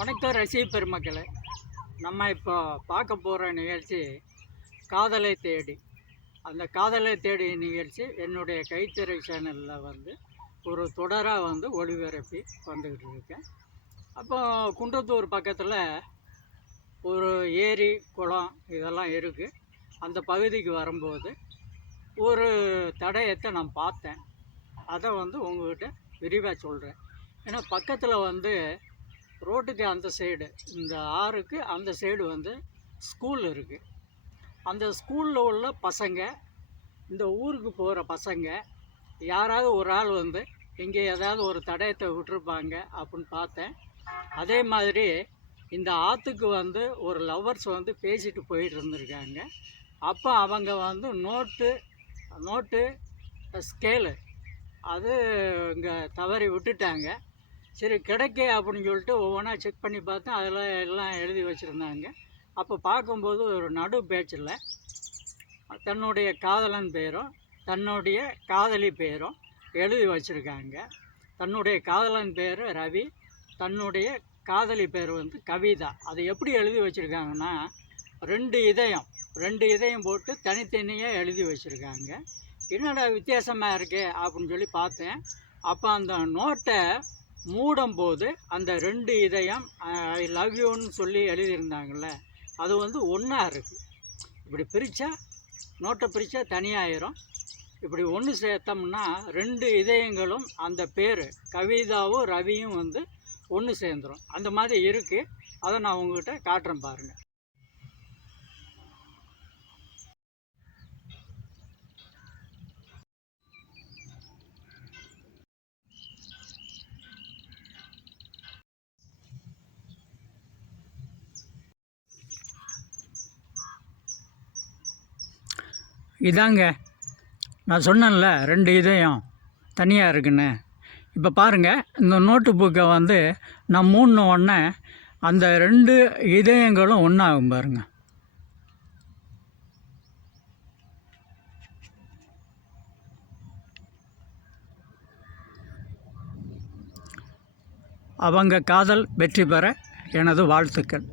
வணக்கம் ரசிக பெருமக்களே. நம்ம இப்போ பார்க்க போகிற நிகழ்ச்சி காதலை தேடி. அந்த காதலை தேடி நிகழ்ச்சி என்னுடைய கைத்திரை சேனலில் ஒரு தொடராக ஒளிபரப்பி வந்துக்கிட்டு இருக்கேன். அப்போ குன்றத்தூர் பக்கத்தில் ஒரு ஏரி குளம் இதெல்லாம் இருக்குது. அந்த பகுதிக்கு வரும்போது ஒரு தடயத்தை நான் பார்த்தேன். அதை உங்கள்கிட்ட விரிவாக சொல்கிறேன். ஏன்னா பக்கத்தில் ரோட்டுக்கு அந்த சைடு, இந்த ஆறுக்கு அந்த சைடு ஸ்கூல் இருக்குது. அந்த ஸ்கூலில் உள்ள பசங்க, இந்த ஊருக்கு போகிற பசங்க யாராவது ஒரு ஆள் இங்கே ஏதாவது ஒரு தடயத்தை விட்டுருப்பாங்க அப்படின்னு பார்த்தேன். அதே மாதிரி இந்த ஆற்றுக்கு ஒரு லவ்வர்ஸ் பேசிட்டு போயிட்டு இருந்திருக்காங்க. அப்போ அவங்க நோட்டு ஸ்கேலு அது இங்கே தவறி விட்டுட்டாங்க. சரி கிடைக்க அப்படின்னு சொல்லிட்டு ஒவ்வொன்றா செக் பண்ணி பார்த்தேன். அதில் எல்லாம் எழுதி வச்சுருந்தாங்க. அப்போ பார்க்கும்போது ஒரு நடு பேச்சில் தன்னுடைய காதலன் பேரும் தன்னுடைய காதலி பேரும் எழுதி வச்சுருக்காங்க. தன்னுடைய காதலன் பேர் ரவி, தன்னுடைய காதலி பேர் கவிதா. அதை எப்படி எழுதி வச்சுருக்காங்கன்னா, ரெண்டு இதயம் போட்டு தனித்தனியாக எழுதி வச்சுருக்காங்க. என்னடா வித்தியாசமாக இருக்கே அப்படின்னு சொல்லி பார்த்தேன். அப்போ அந்த நோட்டை மூடும்போது அந்த ரெண்டு இதயம் ஐ லவ் யூன்னு சொல்லி எழுதியிருந்தாங்கள்ல, அது ஒன்றா இருக்குது. இப்படி பிரித்தா, நோட்டை பிரித்தா தனியாயிரும். இப்படி ஒன்று சேர்த்தோம்னா ரெண்டு இதயங்களும் அந்த பேர் கவிதாவும் ரவியும் ஒன்று சேர்ந்துடும். அந்த மாதிரி இருக்குது. அதை நான் உங்கள்கிட்ட காட்டுறேன் பாருங்கள். இதாங்க நான் சொன்னேன்ல, ரெண்டு இதயம் தனியாக இருக்குன்னு. இப்போ பாருங்கள், இந்த நோட்டு புக்கை நான் மூணு உடனே அந்த ரெண்டு இதயங்களும் ஒன்றாகும் பாருங்கள். அவங்க காதல் வெற்றி பெற எனது வாழ்த்துக்கள்.